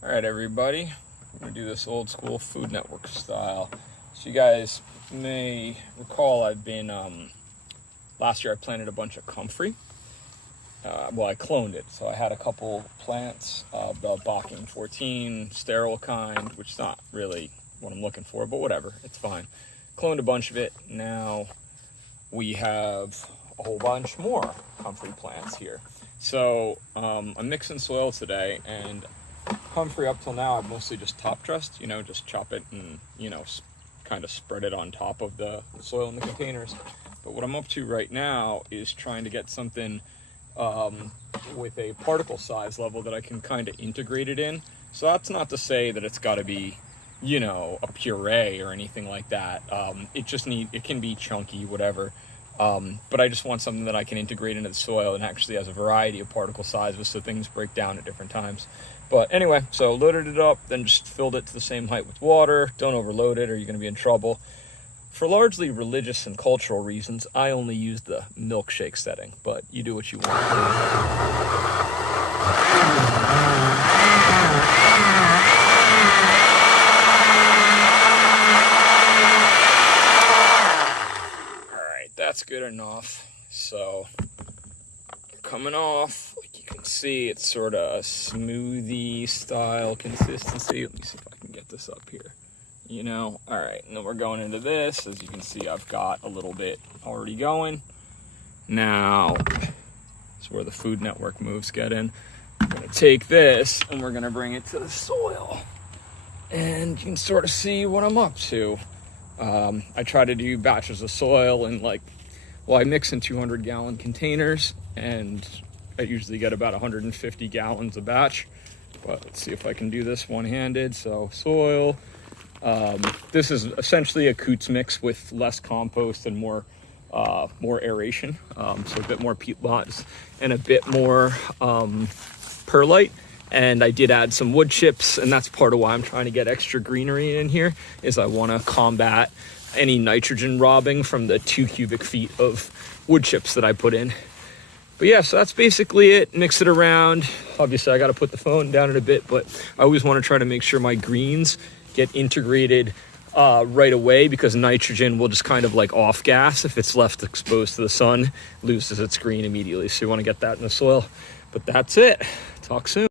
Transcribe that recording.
All right, everybody, we're gonna do this old school Food Network style. So you guys may recall I've been, last year I planted a bunch of comfrey. Well, I cloned it. So I had a couple plants, the Bocking 14, sterile kind, which is not really what I'm looking for, but whatever, it's fine. Cloned a bunch of it. Now we have a whole bunch more comfrey plants here. So I'm mixing soil today, and comfrey up till now I've mostly just top dressed, just chop it and, kind of spread it on top of the soil in the containers. But what I'm up to right now is trying to get something with a particle size level that I can kind of integrate it in. So that's not to say that it's got to be, a puree or anything like that. It can be chunky, whatever. But I just want something that I can integrate into the soil and actually has a variety of particle sizes so things break down at different times. But anyway, so loaded it up, then just filled it to the same height with water. Don't overload it or you're going to be in trouble. For largely religious and cultural reasons, I only use the milkshake setting, but you do what you want. That's good enough. So coming off, like you can see, it's sort of a smoothie style consistency. Let me see if I can get this up here. All right, and then we're going into this. As you can see, I've got a little bit already going. Now, that's where the Food Network moves get in. I'm gonna take this and we're gonna bring it to the soil. And you can sort of see what I'm up to. I try to do batches of soil and I mix in 200-gallon containers, and I usually get about 150 gallons a batch. But let's see if I can do this one-handed. So soil. This is essentially a Coots mix with less compost and more aeration. So a bit more peat moss and a bit more perlite. And I did add some wood chips, and that's part of why I'm trying to get extra greenery in here, is I want to combat any nitrogen robbing from the 2 cubic feet of wood chips that I put in. But yeah, so that's basically it. Mix it around. Obviously, I got to put the phone down in a bit, but I always want to try to make sure my greens get integrated right away, because nitrogen will just kind of off gas if it's left exposed to the sun, loses its green immediately. So you want to get that in the soil. But that's it. Talk soon.